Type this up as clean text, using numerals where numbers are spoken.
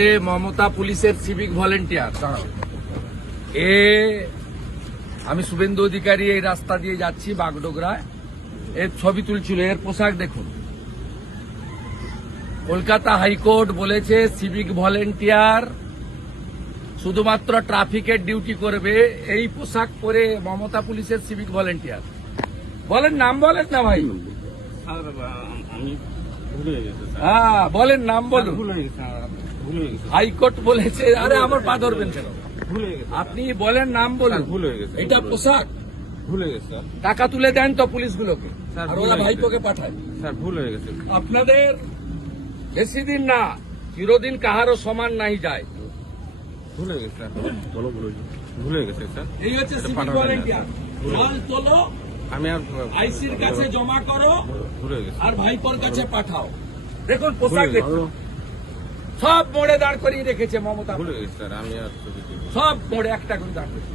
এ মমতা পুলিশের civic volunteer. আমি শুভেন্দু অধিকারী এই রাস্তা দিয়ে যাচ্ছি বাগডোগরায়, এর ছবি তুলছিল। এর পোশাক দেখুন। কলকাতা হাইকোর্ট বলেছে সিভিক ভলেন্টিয়ার শুধুমাত্র ট্রাফিকের ডিউটি করবে। এই পোশাক পরে মমতা পুলিশের সিভিক ভলেন্টিয়ার। বলেন নাম, বলেন না ভাই। হ্যাঁ বলেন নাম বলুন। হাইকোর্ট বলেছে। আরে আমার পা ধরবেন কেন? আপনি বলেন নাম বলুন। এটা পোশাক ভুলে গেছে টাকা তুলে দেন তো পুলিশগুলোকে, আর ওরা ভাইপোকে পাঠায়। স্যার, ভুল হয়ে গেছে। আপনাদের বেশি দিন না, চিরদিন কাহারও সমান নাই যায়। ভুলে গেছে স্যার, ভুলে গেছে স্যার। এই হচ্ছে সিভিক ভলেন্টিয়ার। মাল তোলো, আমি আর আইসির কাছে জমা করো, ভুলে গেছে। আর ভাইপোর কাছে পাঠাও। দেখুন পোশাক দেখুন, সব মোড়ে দাঁড় করিয়ে রেখেছে মমতা। ভুলে গেছে স্যার, আমি আর সব মোড়ে একটা করে দাঁড় করিয়ে।